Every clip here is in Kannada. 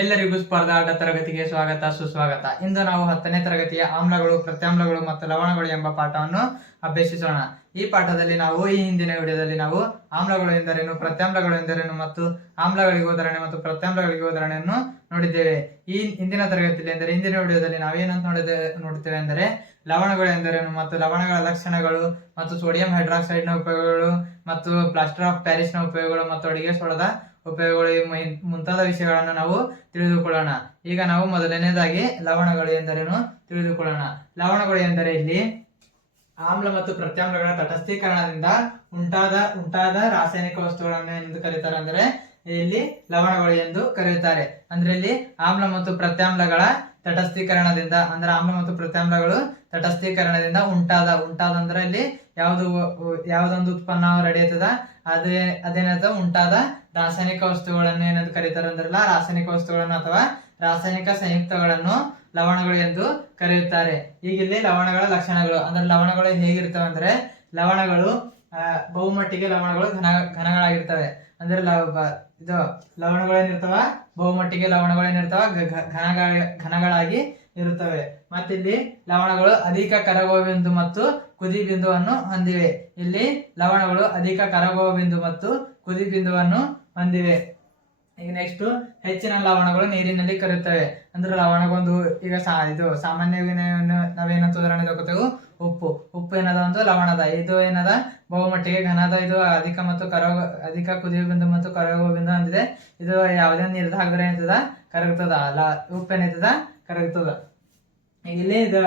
ಎಲ್ಲರಿಗೂ ಸ್ಪರ್ಧಾಟ ತರಗತಿಗೆ ಸ್ವಾಗತ, ಸುಸ್ವಾಗತ. ಇಂದು ನಾವು ಹತ್ತನೇ ತರಗತಿಯ ಆಮ್ಲಗಳು, ಪ್ರತ್ಯಾಮ್ಲಗಳು ಮತ್ತು ಲವಣಗಳು ಎಂಬ ಪಾಠವನ್ನು ಅಭ್ಯಸಿಸೋಣ. ಈ ಪಾಠದಲ್ಲಿ ನಾವು ಈ ಹಿಂದಿನ ವಿಡಿಯೋದಲ್ಲಿ ನಾವು ಆಮ್ಲಗಳು ಎಂದರೇನು, ಪ್ರತ್ಯಾಮ್ಲಗಳು ಎಂದರೇನು ಮತ್ತು ಆಮ್ಲಗಳಿಗೆ ಉದಾಹರಣೆ ಮತ್ತು ಪ್ರತ್ಯಾಮ್ಲಗಳಿಗೆ ಉದಾಹರಣೆಯನ್ನು ನೋಡಿದ್ದೇವೆ. ಈ ಹಿಂದಿನ ತರಗತಿಯಲ್ಲಿ ಎಂದರೆ ಹಿಂದಿನ ವಿಡಿಯೋದಲ್ಲಿ ನಾವೇನಂತ ನೋಡಿದೆ, ನೋಡುತ್ತೇವೆ ಅಂದರೆ ಲವಣಗಳು ಎಂದರೇನು ಮತ್ತು ಲವಣಗಳ ಲಕ್ಷಣಗಳು ಮತ್ತು ಸೋಡಿಯಂ ಹೈಡ್ರಾಕ್ಸೈಡ್ನ ಉಪಯೋಗಗಳು ಮತ್ತು ಪ್ಲಾಸ್ಟರ್ ಆಫ್ ಪ್ಯಾರಿಸ್ನ ಉಪಯೋಗಗಳು ಮತ್ತು ಅಡುಗೆ ಸೋಡದ ಉಪಯೋಗಗಳು ಮುಂತಾದ ವಿಷಯಗಳನ್ನು ನಾವು ತಿಳಿದುಕೊಳ್ಳೋಣ. ಈಗ ನಾವು ಮೊದಲನೇದಾಗಿ ಲವಣಗಳು ಎಂದರೇನು? ತಿಳಿದುಕೊಳ್ಳೋಣ. ಲವಣಗಳು ಎಂದರೆ ಇಲ್ಲಿ ಆಮ್ಲ ಮತ್ತು ಪ್ರತ್ಯಾಮ್ಲಗಳ ತಟಸ್ಥೀಕರಣದಿಂದ ಉಂಟಾದ ಉಂಟಾದ ರಾಸಾಯನಿಕ ವಸ್ತುಗಳನ್ನು ಎಂದು ಕರೀತಾರೆ. ಅಂದರೆ ಇಲ್ಲಿ ಲವಣಗಳು ಎಂದು ಕರೆಯುತ್ತಾರೆ. ಅಂದ್ರೆ ಇಲ್ಲಿ ಆಮ್ಲ ಮತ್ತು ಪ್ರತ್ಯಾಮ್ಲಗಳ ತಟಸ್ಥೀಕರಣದಿಂದ, ಅಂದ್ರೆ ಆಮ್ಲ ಮತ್ತು ಪ್ರತ್ಯಾಮ್ಲಗಳು ತಟಸ್ಥೀಕರಣದಿಂದ ಉಂಟಾದ ಉಂಟಾದ ಅಂದ್ರೆ ಇಲ್ಲಿ ಯಾವುದು, ಯಾವುದೊಂದು ಉತ್ಪನ್ನ ರೆಡಿ ಅದೇ, ಅದೇನದ, ಉಂಟಾದ ರಾಸಾಯನಿಕ ವಸ್ತುಗಳನ್ನು ಏನಂತ ಕರೀತಾರೆ ಅಂದ್ರಲ್ಲ, ರಾಸಾಯನಿಕ ವಸ್ತುಗಳನ್ನು ಅಥವಾ ರಾಸಾಯನಿಕ ಸಂಯುಕ್ತಗಳನ್ನು ಲವಣಗಳು ಎಂದು ಕರೆಯುತ್ತಾರೆ. ಈಗ ಇಲ್ಲಿ ಲವಣಗಳ ಲಕ್ಷಣಗಳು, ಅಂದ್ರೆ ಲವಣಗಳು ಹೇಗಿರ್ತವೆ ಅಂದ್ರೆ ಲವಣಗಳು ಬಹುಮಟ್ಟಿಗೆ ಲವಣಗಳು ಘನ, ಘನಗಳಾಗಿರ್ತವೆ. ಅಂದ್ರೆ ಲವ ಇದು ಲವಣಗಳು ಏನಿರ್ತಾವ ಬಹುಮಟ್ಟಿಗೆ ಲವಣಗಳು ಏನಿರ್ತಾವ ಘ- ಘ- ಘನಗಳ, ಘನಗಳಾಗಿ ಇರುತ್ತವೆ. ಮತ್ತಿಲ್ಲಿ ಲವಣಗಳು ಅಧಿಕ ಕರಗುವ ಬಿಂದು ಮತ್ತು ಕುದಿ ಬಿಂದುವನ್ನು ಹೊಂದಿವೆ. ಇಲ್ಲಿ ಲವಣಗಳು ಅಧಿಕ ಕರಗುವ ಬಿಂದು ಮತ್ತು ಕುದಿ ಬಿಂದುವನ್ನು ಹೊಂದಿವೆ. ಈಗ ನೆಕ್ಸ್ಟ್ ಹೆಚ್ಚಿನ ಲವಣಗಳು ನೀರಿನಲ್ಲಿ ಕರೆಯುತ್ತವೆ ಅಂದ್ರೆ ಲವಣಗೊಂದು, ಈಗ ಸಾ, ಇದು ನಾವೇನು- ನಾವೇನಂತ ಉದಾಹರಣೆ ತಗೋತೇವೆ? ಉಪ್ಪು. ಉಪ್ಪು ಏನದ ಒಂದು? ಲವಣದ. ಇದು ಏನದ? ಬಹುಮಟ್ಟಿಗೆ ಘನದ. ಇದು ಅಧಿಕ ಮತ್ತು ಕರಗ, ಅಧಿಕ ಕುದಿಯುವ ಬಿಂದು ಮತ್ತು ಕರಗುವ ಬಿಂದು ಹೊಂದಿದೆ. ಇದು ಯಾವುದೇ ನೀರ್ದ ಹಾಕಿದ್ರೆ ಏನಿರ್ತದ ಕರಗ್ತದ. ಲ, ಉಪ್ಪು ಏನಿರ್ತದ ಕರಗ್ತದ. ಇಲ್ಲಿ ಇದು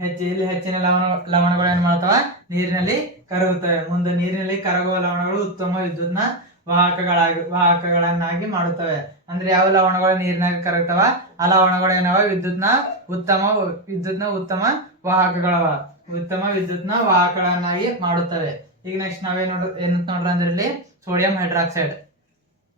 ಹೆಚ್ಚು ಇಲ್ಲಿ ಹೆಚ್ಚಿನ ಲವಣ ಲವಣಗಳು ಏನ್ ಮಾಡ್ತಾವ? ನೀರಿನಲ್ಲಿ ಕರಗುತ್ತವೆ ಮುಂದೆ ನೀರಿನಲ್ಲಿ ಕರಗುವ ಲವಣಗಳು ಉತ್ತಮ ವಿದ್ಯುತ್ನ ವಾಹಕಗಳಾಗಿ ವಾಹಕಗಳನ್ನಾಗಿ ಮಾಡುತ್ತವೆ. ಅಂದ್ರೆ ಯಾವ ಲವಣಗಳು ನೀರಿನಾಗ ಕರಗ್ತಾವ? ಆ ಲವಣಗಳು ಏನವ? ವಿದ್ಯುತ್ನ ಉತ್ತಮ ವಿದ್ಯುತ್ನ ಉತ್ತಮ ವಾಹಕಗಳವ. ಉತ್ತಮ ವಿದ್ಯುತ್ನ ವಾಹಕಗಳನ್ನಾಗಿ ಮಾಡುತ್ತವೆ. ಈಗ ನೆಕ್ಸ್ಟ್ ನಾವೇನ್ ನೋಡ್ರ ಏನಂತ ನೋಡ್ರ ಅಂದ್ರೆ ಇಲ್ಲಿ ಸೋಡಿಯಂ ಹೈಡ್ರಾಕ್ಸೈಡ್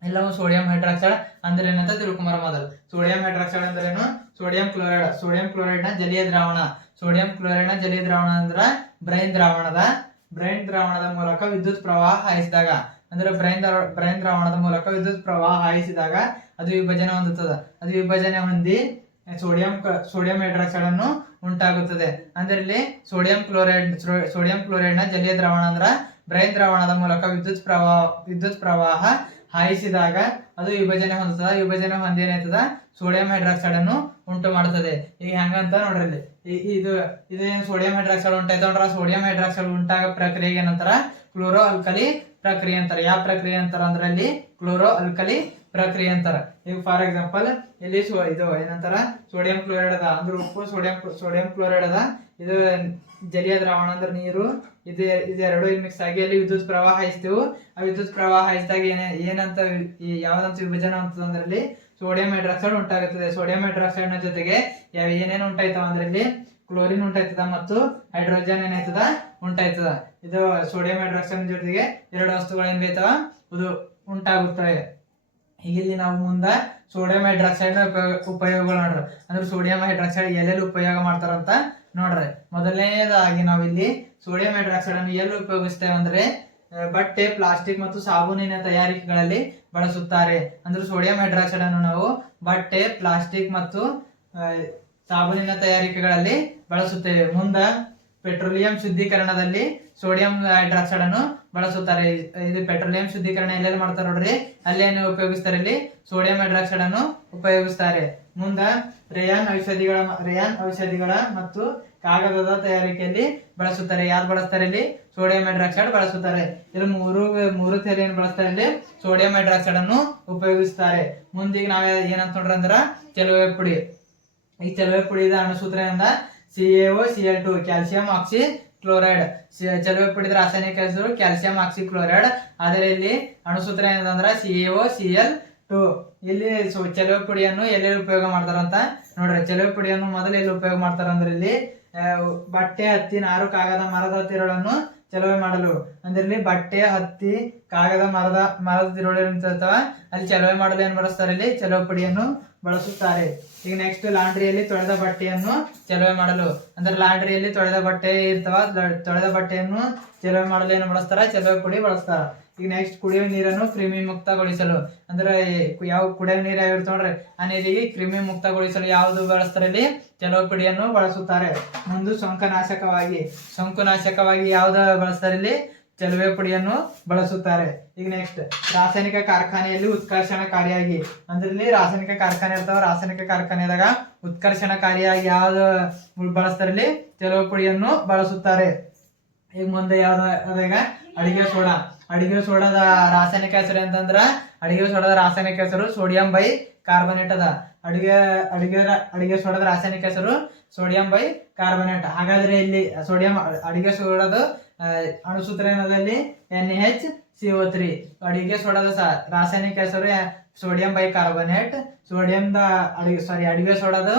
ಎಲ್ಲವೂ ಸೋಡಿಯಂ ಹೈಡ್ರಾಕ್ಸೈಡ್ ಅಂದ್ರೆ ಏನಂತ ತಿಳ್ಕೊಂಬರ ಮೊದಲು. ಸೋಡಿಯಂ ಹೈಡ್ರಾಕ್ಸೈಡ್ ಅಂದ್ರೇನು ಸೋಡಿಯಂ ಕ್ಲೋರೈಡ್ ಸೋಡಿಯಂ ಕ್ಲೋರೈಡ್ನ ಜಲೀಯ ದ್ರಾವಣ. ಸೋಡಿಯಂ ಕ್ಲೋರೈಡ್ನ ಜಲೀಯ ದ್ರಾವಣ ಅಂದ್ರ ಬ್ರೈನ್ ದ್ರಾವಣದ. ಬ್ರೈನ್ ದ್ರಾವಣದ ಮೂಲಕ ವಿದ್ಯುತ್ ಪ್ರವಾಹ ಹಾಯಿಸಿದಾಗ. ಅಂದ್ರೆ ಬ್ರೈನ್ ಬ್ರೈನ್ ದ್ರಾವಣದ ಮೂಲಕ ವಿದ್ಯುತ್ ಪ್ರವಾಹ ಹಾಯಿಸಿದಾಗ ಅದು ವಿಭಜನೆ ಹೊಂದುತ್ತದೆ. ಅದು ವಿಭಜನೆ ಹೊಂದಿ ಸೋಡಿಯಂ ಸೋಡಿಯಂ ಹೈಡ್ರಾಕ್ಸೈಡ್ ಅನ್ನು ಉಂಟಾಗುತ್ತದೆ. ಅಂದ್ರೆ ಇಲ್ಲಿ ಸೋಡಿಯಂ ಕ್ಲೋರೈಡ್ ಸೋಡಿಯಂ ಕ್ಲೋರೈಡ್ನ ಜಲೀಯ ದ್ರಾವಣ ಅಂದ್ರ ಬ್ರೈನ್ ದ್ರಾವಣದ ಮೂಲಕ ವಿದ್ಯುತ್ ಪ್ರವಾಹ ವಿದ್ಯುತ್ ಪ್ರವಾಹ ಹಾಯಿಸಿದಾಗ ಅದು ವಿಭಜನೆ ಹೊಂದುತ್ತದೆ ವಿಭಜನೆ ಹೊಂದೇನಾಯ್ತದ ಸೋಡಿಯಂ ಹೈಡ್ರಾಕ್ಸೈಡ್ ಅನ್ನು ಉಂಟು ಮಾಡುತ್ತದೆ ಈಗ ಹೆಂಗಂತ ನೋಡ್ರಿ ಇದು, ಇದೇನು ಸೋಡಿಯಂ ಹೈಡ್ರಾಕ್ಸೈಡ್ ಉಂಟಾಯ್ತು ನೋಡ್ರ ಸೋಡಿಯಂ ಹೈಡ್ರಾಕ್ಸೈಡ್ ಉಂಟಾಗ ಪ್ರಕ್ರಿಯೆಗೆ ಏನಂತಾರ? ಕ್ಲೋರೋ ಅಲ್ಕಲಿ ಪ್ರಕ್ರಿಯೆ ಅಂತಾರೆ. ಯಾವ ಪ್ರಕ್ರಿಯೆ ಅಂತಾರ ಅಂದ್ರೆ ಅಲ್ಲಿ ಕ್ಲೋರೋ ಅಲ್ಕಲಿ ಪ್ರಕ್ರಿಯೆ ಅಂತಾರ. ಈಗ ಫಾರ್ ಎಕ್ಸಾಂಪಲ್ ಇಲ್ಲಿ ಇದು ಏನಂತಾರ? ಸೋಡಿಯಂ ಕ್ಲೋರೈಡ್ ಅದ. ಅಂದ್ರೆ ಉಪ್ಪು ಸೋಡಿಯಂ ಸೋಡಿಯಂ ಕ್ಲೋರೈಡ್ ಅದ. ಇದು ಜಲೀಯ ದ್ರಾವಣ ಅಂದ್ರೆ ನೀರು ಇದು ಇದೆರಡು ಮಿಕ್ಸ್ ಆಗಿ ಅಲ್ಲಿ ವಿದ್ಯುತ್ ಪ್ರವಾಹ ಇಸ್ತೇವು. ಆ ವಿದ್ಯುತ್ ಪ್ರವಾಹ ಇಸ್ದಾಗ ಏನೇ, ಏನಂತ ಯಾವ್ದಂತ ವಿಭಜನೆ ಅಂದ್ರೆ ಅಲ್ಲಿ ಸೋಡಿಯಂ ಹೈಡ್ರಾಕ್ಸೈಡ್ ಉಂಟಾಗುತ್ತದೆ. ಸೋಡಿಯಂ ಹೈಡ್ರಾಕ್ಸೈಡ್ನ ಜೊತೆಗೆ ಯಾವ ಏನೇನು ಉಂಟಾಯ್ತವ ಅಂದ್ರೆ ಇಲ್ಲಿ ಕ್ಲೋರಿನ್ ಉಂಟಾಯ್ತದ ಮತ್ತು ಹೈಡ್ರೋಜನ್ ಏನಾಯ್ತದ? ಉಂಟಾಯ್ತದ. ಇದು ಸೋಡಿಯಂ ಹೈಡ್ರಾಕ್ಸೈಡ್ ಜೊತೆಗೆ ಎರಡು ವಸ್ತುಗಳು ಏನ್ ಬೇಯ್ತವ? ಇದು ಉಂಟಾಗುತ್ತವೆ. ಇಲ್ಲಿ ನಾವು ಮುಂದ ಸೋಡಿಯಂ ಹೈಡ್ರಾಕ್ಸೈಡ್ ಉಪಯೋಗಗಳು ನೋಡ್ರಿ. ಅಂದ್ರೆ ಸೋಡಿಯಂ ಹೈಡ್ರಾಕ್ಸೈಡ್ ಎಲ್ಲೆಲ್ಲಿ ಉಪಯೋಗ ಮಾಡ್ತಾರಂತ ನೋಡ್ರಿ, ಮೊದಲನೇದಾಗಿ ನಾವಿಲ್ಲಿ ಸೋಡಿಯಂ ಹೈಡ್ರಾಕ್ಸೈಡ್ ಅನ್ನು ಎಲ್ಲಿ ಉಪಯೋಗಿಸ್ತೇವೆ ಅಂದ್ರೆ ಬಟ್ಟೆ ಪ್ಲಾಸ್ಟಿಕ್ ಮತ್ತು ಸಾಬೂನಿನ ತಯಾರಿಕೆಗಳಲ್ಲಿ ಬಳಸುತ್ತಾರೆ. ಅಂದ್ರೆ ಸೋಡಿಯಂ ಹೈಡ್ರಾಕ್ಸೈಡ್ ಅನ್ನು ನಾವು ಬಟ್ಟೆ ಪ್ಲಾಸ್ಟಿಕ್ ಮತ್ತು ಸಾಬೂನಿನ ತಯಾರಿಕೆಗಳಲ್ಲಿ ಬಳಸುತ್ತೇವೆ. ಮುಂದ ಪೆಟ್ರೋಲಿಯಂ ಶುದ್ಧೀಕರಣದಲ್ಲಿ ಸೋಡಿಯಂ ಹೈಡ್ರಾಕ್ಸೈಡ್ ಅನ್ನು ಬಳಸುತ್ತಾರೆ. ಇದು ಪೆಟ್ರೋಲಿಯಂ ಶುದ್ಧೀಕರಣ ಎಲ್ಲೆಲ್ಲಿ ಮಾಡ್ತಾರೆ ನೋಡ್ರಿ? ಅಲ್ಲೇನು ಉಪಯೋಗಿಸ್ತಾರೆ ಇಲ್ಲಿ? ಸೋಡಿಯಂ ಹೈಡ್ರಾಕ್ಸೈಡ್ ಅನ್ನು ಉಪಯೋಗಿಸ್ತಾರೆ. ಮುಂದ ರೇಯಾನ್ ಔಷಧಿಗಳ ರೇಯಾನ್ ಔಷಧಿಗಳ ಮತ್ತು ಕಾಗದದ ತಯಾರಿಕೆಯಲ್ಲಿ ಬಳಸುತ್ತಾರೆ. ಯಾರು ಬಳಸ್ತಾರೆ ಇಲ್ಲಿ? ಸೋಡಿಯಂ ಹೈಡ್ರಾಕ್ಸೈಡ್ ಬಳಸುತ್ತಾರೆ. ಇಲ್ಲಿ ಮೂರು ಮೂರು ಏನ್ ಬಳಸ್ತಾರೆ ಇಲ್ಲಿ? ಸೋಡಿಯಂ ಹೈಡ್ರಾಕ್ಸೈಡ್ ಅನ್ನು ಉಪಯೋಗಿಸ್ತಾರೆ. ಮುಂದಿಗೆ ನಾವೇ ಏನಂತ ನೋಡ್ರಿ ಅಂದ್ರ ಚೆಲುವೆ ಪುಡಿ. ಈ ಚೆಲುವೆ C A C L two, calcium, oxychloride. ಚಲುವೆ ಪಡೆದ ರಾಸಾಯನಿಕ ಹೆಸರು ಕ್ಯಾಲ್ಸಿಯಂ ಆಕ್ಸಿ ಕ್ಲೋರೈಡ್ ಆದರೆ ಇಲ್ಲಿ ಅಣುಸೂತ್ರ ಏನಂದ್ರ C A C L two. ಇಲ್ಲಿ ಚಲುವೆ ಪುಡಿಯನ್ನು ಎಲ್ಲೆಲ್ಲಿ ಉಪಯೋಗ ಮಾಡ್ತಾರಂತ ನೋಡ್ರಿ. ಚಲುವೆ ಪುಡಿಯನ್ನು ಮೊದಲು ಎಲ್ಲಿ ಉಪಯೋಗ ಮಾಡ್ತಾರ ಅಂದ್ರೆ ಇಲ್ಲಿ ಬಟ್ಟೆ, ಹತ್ತಿ, ನಾರು, ಕಾಗದ, ಮರದ ತಿರುಳನ್ನು ಚಲುವೆ ಮಾಡಲು. ಅಂದ್ರೆ ಬಟ್ಟೆ, ಹತ್ತಿ, ಕಾಗದ, ಮರದ ಮರದ ತಿರುಳು ಅಲ್ಲಿ ಚಲುವೆ ಮಾಡಲು ಏನ್ ಬಳಸ್ತಾರೆ ಇಲ್ಲಿ? ಚಲುವೆ ಪುಡಿಯನ್ನು ಬಳಸುತ್ತಾರೆ. ಈಗ ನೆಕ್ಸ್ಟ್ ಲಾಂಡ್ರಿಯಲ್ಲಿ ತೊಳೆದ ಬಟ್ಟೆಯನ್ನು ಚಲವೆ ಮಾಡಲು. ಅಂದ್ರೆ ಲಾಂಡ್ರಿಯಲ್ಲಿ ತೊಳೆದ ಬಟ್ಟೆ ಇರ್ತಾವ ತೊಳೆದ ಬಟ್ಟೆಯನ್ನು ಚಲವೆ ಮಾಡಲು ಏನು ಬಳಸ್ತಾರ? ಚಲವೆ ಪುಡಿ ಬಳಸ್ತಾರ. ಈಗ ನೆಕ್ಸ್ಟ್ ಕುಡಿಯುವ ನೀರನ್ನು ಕ್ರಿಮಿ ಮುಕ್ತಗೊಳಿಸಲು ಅಂದ್ರೆ ಯಾವ ಕುಡಿಯುವ ನೀರು ಯಾವ ಇರ್ತಾವ ನೋಡ್ರಿ ಆ ನೀರಿಗೆ ಕ್ರಿಮಿ ಮುಕ್ತಗೊಳಿಸಲು ಯಾವುದು ಬಳಸ್ತಾರ ಇಲ್ಲಿ? ಚಲೋ ಪುಡಿಯನ್ನು ಬಳಸುತ್ತಾರೆ. ಮುಂದೆ ಸೋಂಕನಾಶಕವಾಗಿ ಸೋಂಕುನಾಶಕವಾಗಿ ಯಾವ್ದು ಬಳಸ್ತಾರ ಇಲ್ಲಿ? ಚಲುವೆ ಪುಡಿಯನ್ನು ಬಳಸುತ್ತಾರೆ. ಈಗ ನೆಕ್ಸ್ಟ್ ರಾಸಾಯನಿಕ ಕಾರ್ಖಾನೆಯಲ್ಲಿ ಉತ್ಕರ್ಷಣಕಾರಿಯಾಗಿ. ಅಂದ್ರೆ ಇಲ್ಲಿ ರಾಸಾಯನಿಕ ಕಾರ್ಖಾನೆ ಇರ್ತಾವ, ರಾಸಾಯನಿಕ ಕಾರ್ಖಾನೆದಾಗ ಉತ್ಕರ್ಷಣಕಾರಿಯಾಗಿ ಯಾವ್ದು ಬಳಸ್ತಾರಲ್ಲಿ ಚಲುವೆ ಪುಡಿಯನ್ನು ಬಳಸುತ್ತಾರೆ. ಈಗ ಮುಂದೆ ಯಾವ್ದು ಅದಾಗ ಅಡಿಗೆ ಸೋಡಾ. ಅಡಿಗೆ ಸೋಡಾದ ರಾಸಾಯನಿಕ ಹೆಸರು ಅಂತಂದ್ರ ಅಡಿಗೆ ಸೋಡಾದ ರಾಸಾಯನಿಕ ಹೆಸರು ಸೋಡಿಯಂ ಬೈ ಕಾರ್ಬನೇಟ್ ಅದ. ಅಡಿಗೆ ಅಡಿಗೆ ಅಡಿಗೆ ಸೋಡಾದ ರಾಸಾಯನಿಕ ಹೆಸರು ಸೋಡಿಯಂ ಬೈ ಕಾರ್ಬನೇಟ್. ಹಾಗಾದ್ರೆ ಇಲ್ಲಿ ಸೋಡಿಯಂ, ಅಡಿಗೆ ಸೋಡಾದ ಆ, ಅಣುಸೂತ್ರ ಏನದಲ್ಲಿ N H C O three ಅಡಿಗೆ ಸೋಡಾದ ರಾಸಾಯನಿಕ ಹೆಸರು ಸೋಡಿಯಂ ಬೈ ಕಾರ್ಬನೇಟ್ ಸೋಡಿಯಂದ ಅಡಿಗೆ ಸಾರಿ ಅಡಿಗೆ ಸೋಡಾದ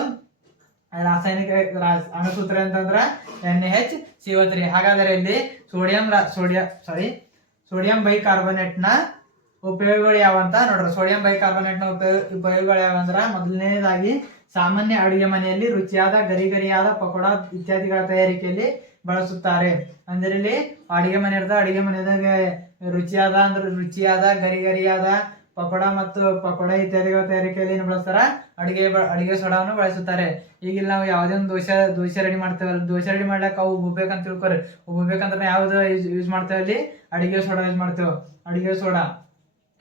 ರಾಸಾಯನಿಕ ಅಣುಸೂತ್ರ ಅಂತಂದ್ರ N H C O three. ಹಾಗಾದರೆ ಇಲ್ಲಿ sodium sodium sorry sodium bi ನ ಉಪಯೋಗಗಳು ಯಾವಂತ ನೋಡ್ರಿ. ಸೋಡಿಯಂ ಬೈ ಕಾರ್ಬನೇಟ್ನ ಉಪಯೋಗ ಉಪಯೋಗಗಳು ಯಾವಂದ್ರ ಮೊದಲನೇದಾಗಿ ಸಾಮಾನ್ಯ ಅಡುಗೆ ಮನೆಯಲ್ಲಿ ರುಚಿಯಾದ ಗರಿ ಗರಿಯಾದ ಪಕೋಡ ಇತ್ಯಾದಿಗಳ ತಯಾರಿಕೆಯಲ್ಲಿ ಬಳಸುತ್ತಾರೆ. ಅಂದ್ರೆ ಇಲ್ಲಿ ಅಡಿಗೆ ಮನೆ ಇರ್ತದೆ ಅಡಿಗೆ ಮನೆದಾಗ ರುಚಿಯಾದ ಅಂದ್ರೆ ರುಚಿಯಾದ ಗರಿ ಗರಿಯಾದ ಪಕೋಡ ಮತ್ತು ಪಕೋಡ ಇತ್ಯಾದಿಗಳ ತಯಾರಿಕೆಯಲ್ಲಿ ಏನು ಬಳಸ್ತಾರ? ಅಡಿಗೆ ಅಡಿಗೆ ಸೋಡಾವನ್ನು ಬಳಸುತ್ತಾರೆ. ಈಗ ಇಲ್ಲಿ ನಾವು ಯಾವುದೇ ಒಂದು ದೋಸೆ ದೋಸೆ ರೆಡಿ ಮಾಡ್ತೇವಲ್ಲ, ದೋಸೆ ರೆಡಿ ಮಾಡ್ಲಿಕ್ಕೆ ಅವು ಉಬ್ಬೇಕಂತ ತಿಳ್ಕೊರಿ. ಉಬ್ಬೇಕಂದ್ರೆ ಯಾವ್ದು ಯೂಸ್ ಮಾಡ್ತೇವೆ ಅಲ್ಲಿ? ಅಡಿಗೆ ಸೋಡಾ ಯೂಸ್ ಮಾಡ್ತೇವೆ. ಅಡಿಗೆ ಸೋಡಾ.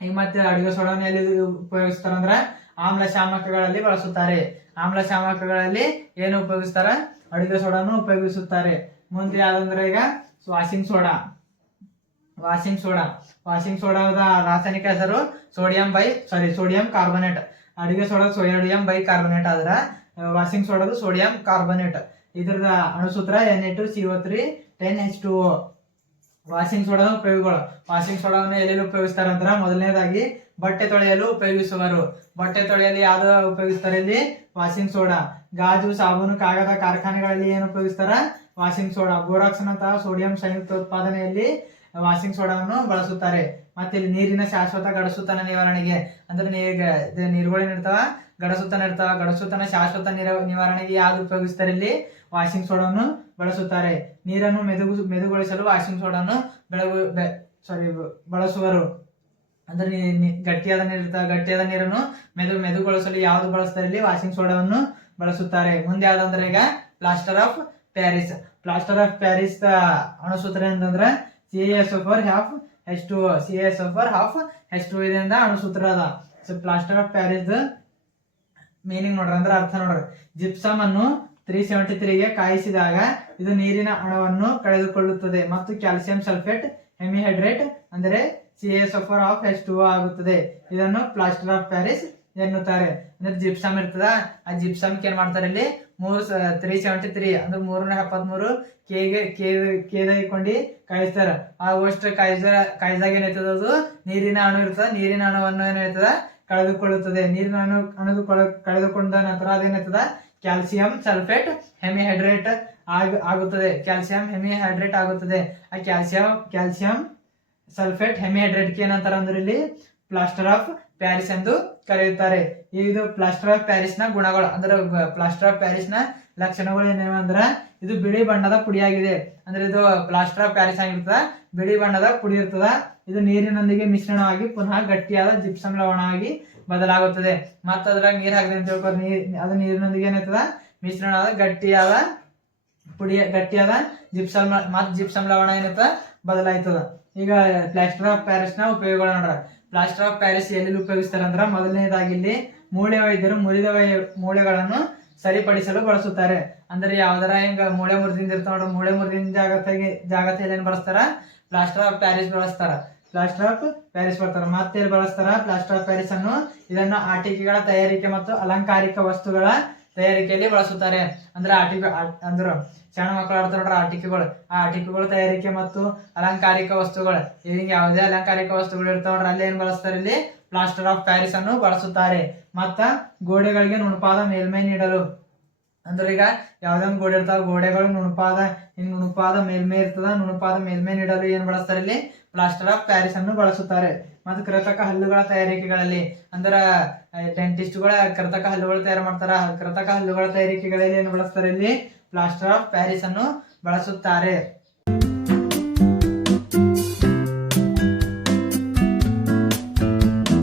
ಈಗ ಮತ್ತೆ ಅಡಿಗೆ ಸೋಡಾನ ಎಲ್ಲಿ ಉಪಯೋಗಿಸ್ತಾರ ಅಂದ್ರೆ ಆಮ್ಲ ಶಾಮಕಗಳಲ್ಲಿ ಬಳಸುತ್ತಾರೆ. ಆಮ್ಲ ಶಾಮಕಗಳಲ್ಲಿ ಏನು ಉಪಯೋಗಿಸ್ತಾರ? ಅಡಿಗೆ ಸೋಡಾನು ಉಪಯೋಗಿಸುತ್ತಾರೆ. ಮುಂದೆ ಯಾವ್ದಂದ್ರೆ ಈಗ? Washing soda. Washing soda. Washing ಸೋಡಾದ ರಾಸಾಯನಿಕ ಹೆಸರು sodium bi sorry sodium carbonate. ಅಡುಗೆ ಸೋಡಾ ಸೋಡಿಯಂ ಬೈ ಕಾರ್ಬೊನೇಟ್ ಆದ್ರೆ ವಾಷಿಂಗ್ ಸೋಡಾದು ಸೋಡಿಯಂ ಕಾರ್ಬೋನೇಟ್. ಇದ್ರದ ಅಣುಸೂತ್ರ N A two C O three ten H two washing ಸೋಡಾದ ಉಪಯೋಗಗಳು. ವಾಷಿಂಗ್ ಸೋಡಾವನ್ನು ಎಲ್ಲೆಲ್ಲಿ ಉಪಯೋಗಿಸ್ತಾರೆ ಅಂದ್ರ ಮೊದಲನೇದಾಗಿ ಬಟ್ಟೆ ತೊಳೆಯಲು ಉಪಯೋಗಿಸುವರು. ಬಟ್ಟೆ ತೊಳೆಯಲು ಯಾವ ಉಪಯೋಗಿಸ್ತಾರೆ ಇಲ್ಲಿ? Washing soda. ಗಾಜು, ಸಾಬೂನು, ಕಾಗದ, ಕಾರ್ಖಾನೆಗಳಲ್ಲಿ ಏನು ಉಪಯೋಗಿಸ್ತಾರ? Washing soda. ಬೋರಾಕ್ಸ್ ನಂತಹ ಸೋಡಿಯಂ ಸಂಯುಕ್ತ ಉತ್ಪಾದನೆಯಲ್ಲಿ ವಾಷಿಂಗ್ ಸೋಡಾವನ್ನು ಬಳಸುತ್ತಾರೆ. ಮತ್ತೆ ಇಲ್ಲಿ ನೀರಿನ ಶಾಶ್ವತ ಗಡಸುತನ ನಿವಾರಣೆಗೆ. ಅಂದ್ರೆ ನೀರು ನೀರುಗಳು ನೀರುಗಳೇನ್ ಇರ್ತಾವ? ಗಡಸುತನ ಇರ್ತಾವ. ಗಡಸುತನ ಶಾಶ್ವತ ನೀರ ನಿವಾರಣೆಗೆ ಯಾವ್ದು ಉಪಯೋಗಿಸ್ತಾರೆ ಇಲ್ಲಿ? ವಾಷಿಂಗ್ ಸೋಡಾವನ್ನು ಬಳಸುತ್ತಾರೆ. ನೀರನ್ನು ಮೆದುಗು ಮೆದುಗೊಳಿಸಲು ವಾಷಿಂಗ್ ಸೋಡಾವನ್ನು ಬೆಳಗು ಸಾರಿ ಬಳಸುವರು. ಅಂದ್ರೆ ಗಟ್ಟಿಯಾದ ನೀರು ಗಟ್ಟಿಯಾದ ನೀರನ್ನು ಮೆದು ಮೆದುಗೊಳಿಸಲು ಯಾವ್ದು ಬಳಸ್ತಾರೆ ಇಲ್ಲಿ ವಾಷಿಂಗ್ ಸೋಡಾವನ್ನು ಬಳಸುತ್ತಾರೆ. ಮುಂದೆ ಯಾವ್ದಂದ್ರೆ ಈಗ plaster of Paris plaster of Paris ಅಣಸೂತ್ರ ಅಂತಂದ್ರೆ C S O four half H two C S O four half H two ಇದರಿಂದ ಅಣುಸೂತ್ರ ಅದ. So plaster of Paris meaning ನೋಡ್ರಿ, ಅಂದ್ರೆ ಅರ್ಥ ನೋಡ್ರಿ. ಜಿಪ್ಸಮ್ ಅನ್ನು ತ್ರೀ ಸೆವೆಂಟಿ ತ್ರೀಗೆ ಕಾಯಿಸಿದಾಗ ಇದು ನೀರಿನ ಅಣವನ್ನು ಕಳೆದುಕೊಳ್ಳುತ್ತದೆ. ಮತ್ತು ಕ್ಯಾಲ್ಸಿಯಂ ಸಲ್ಫೇಟ್ ಹೆಮಿಹೈಡ್ರೇಟ್ ಅಂದರೆ C S of H two ಆಗುತ್ತದೆ. ಇದನ್ನು ಪ್ಲಾಸ್ಟರ್ ಆಫ್ ಪ್ಯಾರಿಸ್ ಎನ್ನುತ್ತಾರೆ. ಅಂದ್ರೆ ಜಿಪ್ಸಮ್ ಇರ್ತದ. ಆ ಜಿಪ್ಸಮ್ ಏನ್ ಮಾಡ್ತಾರೆ ಇಲ್ಲಿ? ಮೂರು ತ್ರೀ ಸೆವೆಂಟಿ ತ್ರೀ ಅಂದ್ರೆ ಮೂರನೇ ಎಪ್ಪತ್ಮೂರು ಕೆಗೆ, ಕೇದ ಇಟ್ಕೊಂಡು ಕಾಯಿಸ್ತಾರ. ಆ ಅಷ್ಟು ಕಾಯ್ದ ಕಾಯ್ದಾಗ ಏನಾಯ್ತದ ಅದು? ನೀರಿನ ಅಣು ಇರ್ತದ. ನೀರಿನ ಅಣುವನ್ನು ಏನಾಯ್ತದ ಕಳೆದುಕೊಳ್ಳುತ್ತದೆ. ನೀರಿನ ಅಣು ಅಣು ಕಳೆದುಕೊಂಡ ನಂತರ ಅದೇನಾಯ್ತದ ಕ್ಯಾಲ್ಸಿಯಂ ಸಲ್ಫೇಟ್ ಹೆಮಿಹೈಡ್ರೇಟ್ ಆಗ, ಆಗುತ್ತದೆ. ಕ್ಯಾಲ್ಸಿಯಂ ಹೆಮಿಹೈಡ್ರೇಟ್ ಆಗುತ್ತದೆ. ಆ ಕ್ಯಾಲ್ಸಿಯಂ ಕ್ಯಾಲ್ಸಿಯಂ ಸಲ್ಫೇಟ್ ಹೆಮಿಹೈಡ್ರೇಟ್ಗೆ ಏನಂತಾರ ಅಂದ್ರೆ ಇಲ್ಲಿ ಪ್ಲಾಸ್ಟರ್ ಆಫ್ ಪ್ಯಾರಿಸ್ ಎಂದು ಕರೆಯುತ್ತಾರೆ. ಇದು ಪ್ಲಾಸ್ಟರ್ ಆಫ್ ಪ್ಯಾರಿಸ್ನ ಗುಣಗಳು, ಅಂದ್ರೆ ಪ್ಲಾಸ್ಟರ್ ಆಫ್ ಪ್ಯಾರಿಸ್ನ ಲಕ್ಷಣಗಳು ಏನೇನು ಅಂದ್ರೆ, ಇದು ಬಿಳಿ ಬಣ್ಣದ ಪುಡಿಯಾಗಿದೆ. ಅಂದ್ರೆ ಇದು ಪ್ಲಾಸ್ಟರ್ ಆಫ್ ಪ್ಯಾರಿಸ್ ಆಗಿರ್ತದ, ಬಿಳಿ ಬಣ್ಣದ ಪುಡಿ ಇರ್ತದ, ಇದು ನೀರಿನೊಂದಿಗೆ ಮಿಶ್ರಣವಾಗಿ ಪುನಃ ಗಟ್ಟಿಯಾದ ಜಿಪ್ಸಮ್ ಲವಣವಾಗಿ ಬದಲಾಗುತ್ತದೆ. ಮತ್ತ ಅದ್ರಾಗ ನೀರ್ ಹಾಕಿದೆ ಅಂತ ತಿಳ್ಕೊ ನೀರ್ ಅದು ನೀರಿನೊಂದಿಗೆ ಏನಾಯ್ತದ? ಮಿಶ್ರಣ ಆದ ಗಟ್ಟಿಯಾದ ಪುಡಿ, ಗಟ್ಟಿಯಾದ ಜಿಪ್ಸಮ್ ಮತ್ ಜಿಪ್ಸಮ್ ಲವಣ ಏನಾಯ್ತದ? ಬದಲಾಯ್ತದ. ಈಗ ಪ್ಲಾಸ್ಟರ್ ಆಫ್ ಪ್ಯಾರಿಸ್ನ ಉಪಯೋಗಗಳು ನೋಡ್ರ ಪ್ಲಾಸ್ಟರ್ ಆಫ್ ಪ್ಯಾರಿಸ್ ಎಲ್ಲಿ ಉಪಯೋಗಿಸ್ತಾರೆ ಅಂದ್ರ ಮೊದಲನೇದಾಗಿ ಇಲ್ಲಿ ಮೂಳೆ ವೈದ್ಯರು ಮುರಿದ ಮೂಳೆಗಳನ್ನು ಸರಿಪಡಿಸಲು ಬಳಸುತ್ತಾರೆ. ಅಂದ್ರೆ ಯಾವ್ದಾರ ಹಿಂಗ ಮೂಳೆ ಮುರಿದಿಂದ ಇರ್ತಾವ ಮೂಳೆ ಮುರಿದಿಂದ ಜಾಗತ್ತಾಗಿ ಜಾಗತೆಯಲ್ಲಿ ಏನ್ ಬಳಸ್ತಾರ? ಪ್ಲಾಸ್ಟರ್ ಆಫ್ ಪ್ಯಾರಿಸ್ ಬಳಸ್ತಾರ. ಪ್ಲಾಸ್ಟರ್ ಆಫ್ ಪ್ಯಾರಿಸ್ ಬರ್ತಾರ ಮತ್ತೆ ಬಳಸ್ತಾರ? ಪ್ಲಾಸ್ಟರ್ ಆಫ್ ಪ್ಯಾರಿಸ್ ಅನ್ನು ಇದನ್ನ ಆಟಿಕೆಗಳ ತಯಾರಿಕೆ ಮತ್ತು ಅಲಂಕಾರಿಕ ವಸ್ತುಗಳ ತಯಾರಿಕೆಯಲ್ಲಿ ಬಳಸುತ್ತಾರೆ. ಅಂದ್ರೆ ಆಟಿಕೆ ಅಂದ್ರೆ ಸಣ್ಣ ಮಕ್ಕಳು ಆಡ್ತಾರ ನೋಡ್ರಿ ಆಟಿಕೆಗಳು. ಆ ಆಟಿಕೆಗಳ ತಯಾರಿಕೆ ಮತ್ತು ಅಲಂಕಾರಿಕ ವಸ್ತುಗಳು. ಹಿಂಗೆ ಯಾವುದೇ ಅಲಂಕಾರಿಕ ವಸ್ತುಗಳು ಇರ್ತಾವ ನೋಡ್ರಿ ಅಲ್ಲಿ ಏನ್ ಬಳಸ್ತಾರೆ ಇಲ್ಲಿ? ಪ್ಲಾಸ್ಟರ್ ಆಫ್ ಪ್ಯಾರಿಸ್ ಅನ್ನು ಬಳಸುತ್ತಾರೆ. ಮತ್ತ ಗೋಡೆಗಳಿಗೆ ನುಣುಪಾದ ಮೇಲ್ಮೈ ನೀಡಲು. ಅಂದ್ರೆ ಈಗ ಯಾವ್ದೊಂದು ಗೋಡೆ ಇರ್ತಾವ, ಗೋಡೆಗಳು ನುಣುಪಾದ, ಹಿಂಗ್ ನುಣುಪಾದ ಮೇಲ್ಮೈ ಇರ್ತದ, ನುಣುಪಾದ ಮೇಲ್ಮೈ ನೀಡಲು ಏನ್ ಬಳಸ್ತಾರೆ ಇಲ್ಲಿ? ಪ್ಲಾಸ್ಟರ್ ಆಫ್ ಪ್ಯಾರಿಸ್ ಅನ್ನು ಬಳಸುತ್ತಾರೆ. ಮತ್ತು ಕೃತಕ ಹಲ್ಲುಗಳ ತಯಾರಿಕೆಗಳಲ್ಲಿ. ಅಂದ್ರ ಡೆಂಟಿಸ್ಟ್ಗಳ ಕೃತಕ ಹಲ್ಲುಗಳು ತಯಾರು ಮಾಡ್ತಾರ. ಕೃತಕ ಹಲ್ಲುಗಳ ತಯಾರಿಕೆಗಳಲ್ಲಿ ಏನು ಬಳಸ್ತಾರೆ ಇಲ್ಲಿ? ಪ್ಲಾಸ್ಟರ್ ಆಫ್ ಪ್ಯಾರಿಸ್ ಅನ್ನು ಬಳಸುತ್ತಾರೆ.